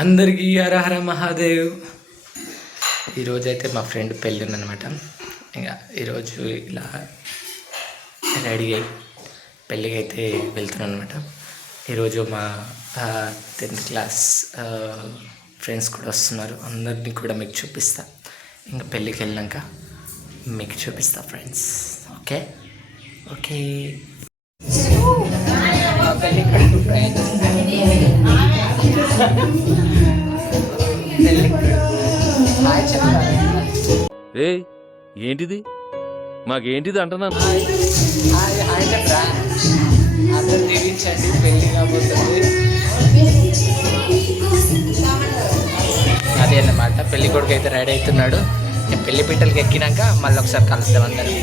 అందరికీ హర హర మహాదేవ్. ఈరోజైతే మా ఫ్రెండ్ పెళ్ళి ఉందన్నమాట. ఇంకా ఈరోజు ఇలా రెడీ అయ్యి పెళ్ళికి అయితే వెళ్తున్నాను అనమాట. ఈరోజు మా 10th క్లాస్ ఫ్రెండ్స్ కూడా వస్తున్నారు. అందరినీ కూడా మీకు చూపిస్తా. ఇంకా పెళ్ళికి వెళ్ళాక మీకు చూపిస్తా ఫ్రెండ్స్. ఓకే ఓకే ఏంటిది మాకేంటిది అంటున్నాను. అందరు దీవించండి, పెళ్ళి కాబోతుంది. అదే అన్నమాట, పెళ్లి కొడుకు అయితే రెడీ అవుతున్నాడు. పెళ్లి పీటలకి ఎక్కినాక మళ్ళీ ఒకసారి కలుద్దాం అందరం.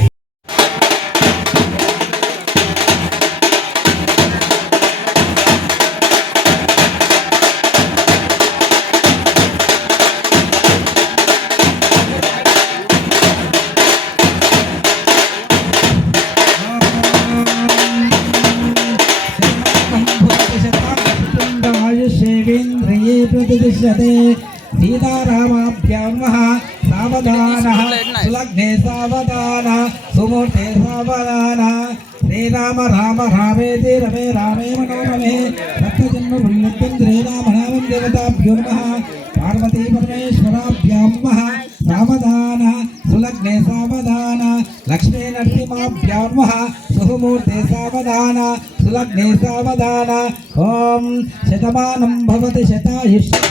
प्रतिष्ठते सीतारामाभ्यां नमः। सावधानः सुलग्ने सावधानः सुमूर्ते सावधानः। श्रीराम राम रामेति रमे रामे मनोरमे सत्यजन्मपुण्यं श्रीरामनामं देवताभ्यो नमः। पार्वती परमेश्वराभ्यां नमः। सावधानः सुलग्ने सावधानः लक्ष्मी नरसिंहाभ्यां नमः। सुमुहूर्ते सावधानः सुलग्ने सावधानः। ओम शतमानं भवति शतायुष्यम्।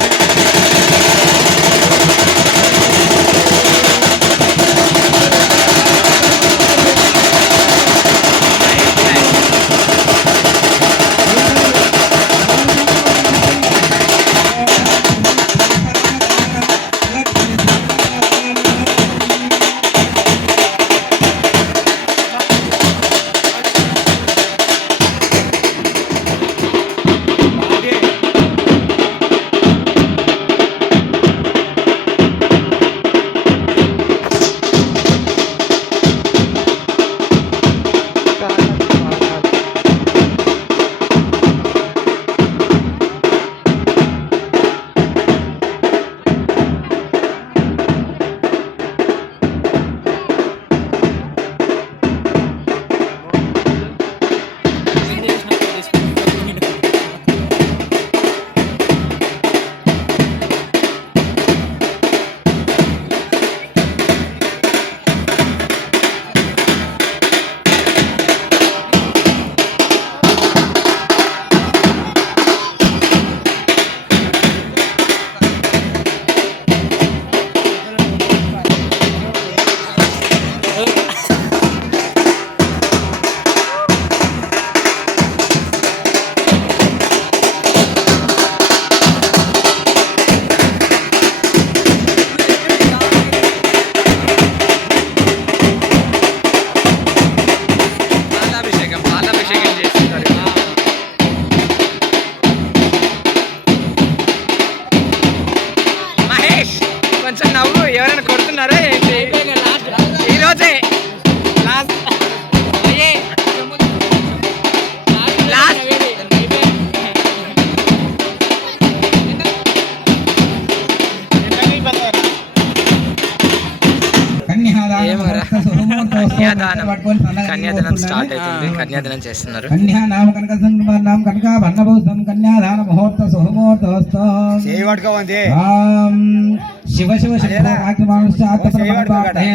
ఎవరైనా కొడుతున్నారా ఏంటి? ఈరోజే కన్యాదానం స్టార్ట్ అవుతుంది. కన్యాదానం చేస్తున్నారు. కన్యానామ కనక సంగమనామ కనక భన్నభూతం కన్యాదాన ముహూర్త సుముహూర్తోస్తో శివ శివ శివాగ్రమానుష్ఠాత్మప్రభాతే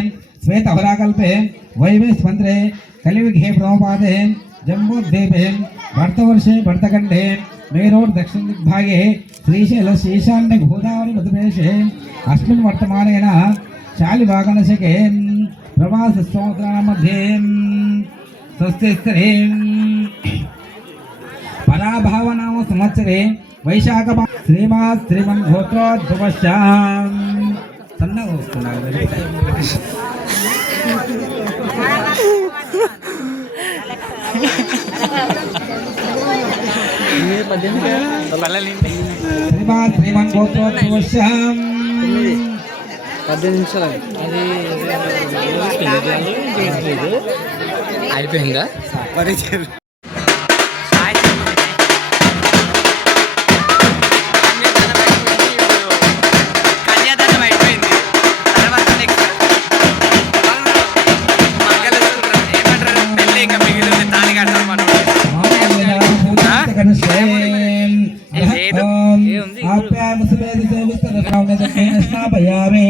శ్వేత హోరాకల్పే వైవేస్మంత్రే కలివిఘే ప్రోపాదే జంబోద్వీపే భర్తవర్షే భర్తఖండే మేరోర్ దక్షిణ దిగ్భాగే శ్రీశైల ఈశాన్య గోదావరి మధుప్రదేశే అస్మిన్ వర్తమానేన శాలివాగణశకే प्रवास स्तोत्र मध्ये स्वस्ति स्त्रे पराभावनाम संवत्सरे वैशाख श्रीमान् श्रीमन् गोत्रोद्भवश्यां सन्नः वस्तुनाः श्रीमान् श्रीमन् गोत्रोद्भवश्यां 10 నిమిషాలు అయిపోయిందా? లేదు ఆప్యాయము సువేది సేవిస్తదనామేన స్నాపయామి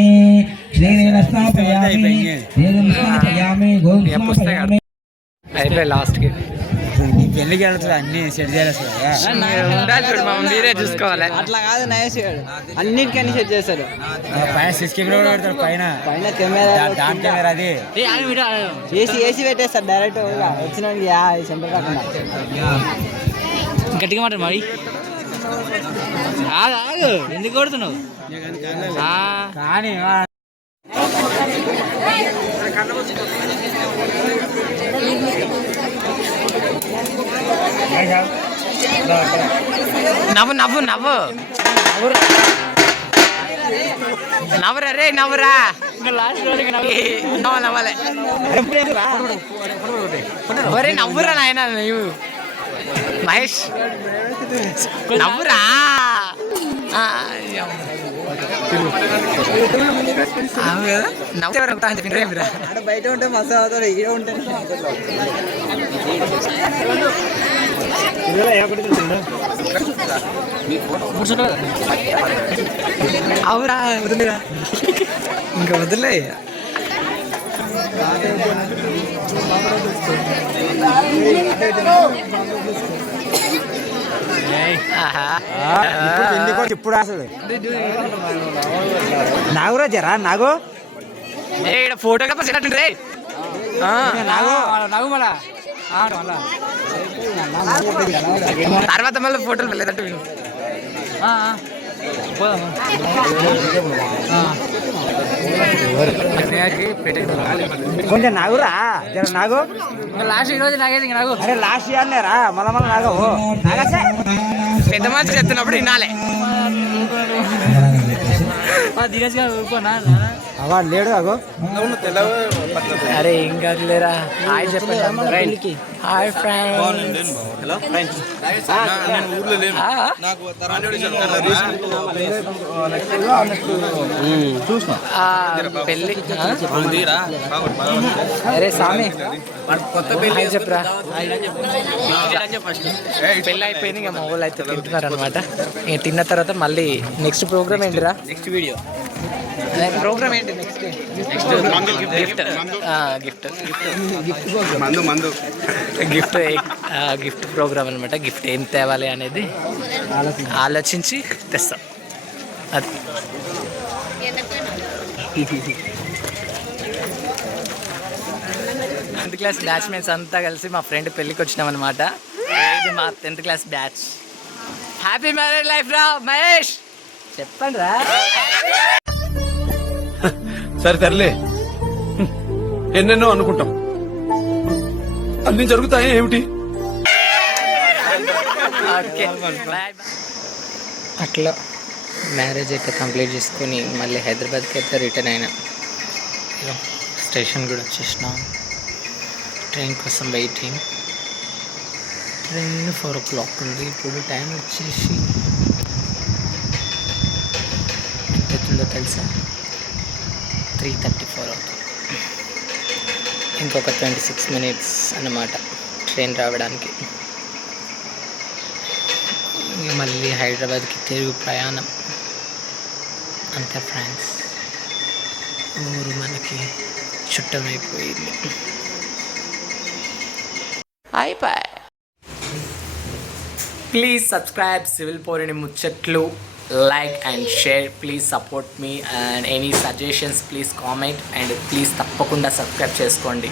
నేనేన స్నాపయామి నేనేన స్నాపయామి గోం స్నాపయామి. అయిపోయి లాస్ట్కి పెళ్ళికి వెళ్తారు అన్ని సెట్ చేయాలి ఉండాలి చూడు మామ, మీరే చూసుకోవాలి. అట్లా కాదు నైస్ అన్నిటికీ అన్ని సెట్ చేస్తారు. పైన సిక్స్ కెమెరా పెడతారు, పైన పైన కెమెరా డాట్ కెమెరా అది ఏసీ పెట్టేస్తారు డైరెక్ట్ వచ్చిన సెంటర్ కాకుండా. గట్టిగా మాట మరి ఆగు ఎందుకు కొడుతున్నావు కానీ నవ్వు నవ్వు నవ్వు నవ్వురా రే నవ్వురా నవ్వాలి ఒరే నవ్వురా నాయన నువ్వు మహేష్ నవ్వురా నవ్వురా బయట ఉంటే మసా అవుతాడు ఇక్కడ ఉంటే అవురా వదిలేరా ఇంకా వదిలే ఇప్పుడు అసలు నాగురా జరా నాగు ఫోటో రే నాగు మళ్ళా తర్వాత మళ్ళీ ఫోటోలు వెళ్ళేటట్టు కొంచెం నాగురా జర నాగు లాస్ట్ ఈ రోజు నాగేది నాగు అరే లాస్ట్ ఇయర్ లేరా మళ్ళా మళ్ళీ నాగవు పెద్ద మనిషి చెప్తున్నప్పుడు వినాలి. అవాడు లేడు అగో అరే ఏం కాదులేరా. హాయ్ చెప్పండి. Hi friends. పెళ్ళి అరే స్వామి హాయ్ చెప్పరా. పెళ్ళి అయిపోయింది, ఇంకా మా వాళ్ళు అయితే తింటున్నారు అనమాట. ఇక తిన్న తర్వాత మళ్ళీ నెక్స్ట్ ప్రోగ్రామ్ ఏంటిరా? నెక్స్ట్ వీడియో ప్రోగ్రామ్ ఏంటి next? Gift gift gift program అనమాట. గిఫ్ట్ ఏం తేవాలి అనేది ఆలోచించి తెస్తాం. అది 10th క్లాస్ బ్యాచ్మేట్స్ అంతా కలిసి మా ఫ్రెండ్ పెళ్ళికి వచ్చినాం అనమాట. ఇది మా 10th class batch. Happy marriage life రా మహేష్. చెప్పండి రా. సరే తరలే, ఎన్నెన్నో అనుకుంటాం, అన్ని జరుగుతాయి ఏమిటి? Okay bye. అట్లా మ్యారేజ్ అయితే కంప్లీట్ చేసుకొని మళ్ళీ హైదరాబాద్కి అయితే రిటర్న్ అయినా. స్టేషన్ కూడా వచ్చేసినాం. ట్రైన్ కోసం వెయిటింగ్. ట్రైన్ 4 o'clock ఉంది. ఇప్పుడు టైం వచ్చేసి ఎంతుందో తెలుసా? 3:34 అవుతుంది. ఇంకొక 26 minutes అన్నమాట ట్రైన్ రావడానికి. ఇంకా మళ్ళీ హైదరాబాద్కి తిరుగు ప్రయాణం. అంతే ఫ్రెండ్స్, ఊరు మనకి చుట్టమైపోయింది. అయిపోయి. ప్లీజ్ సబ్స్క్రైబ్ సివిల్ పోరిని ముచ్చట్లు. Like and share. Please support me and any suggestions please comment and please తప్పకుండా సబ్స్క్రైబ్ చేసుకోండి.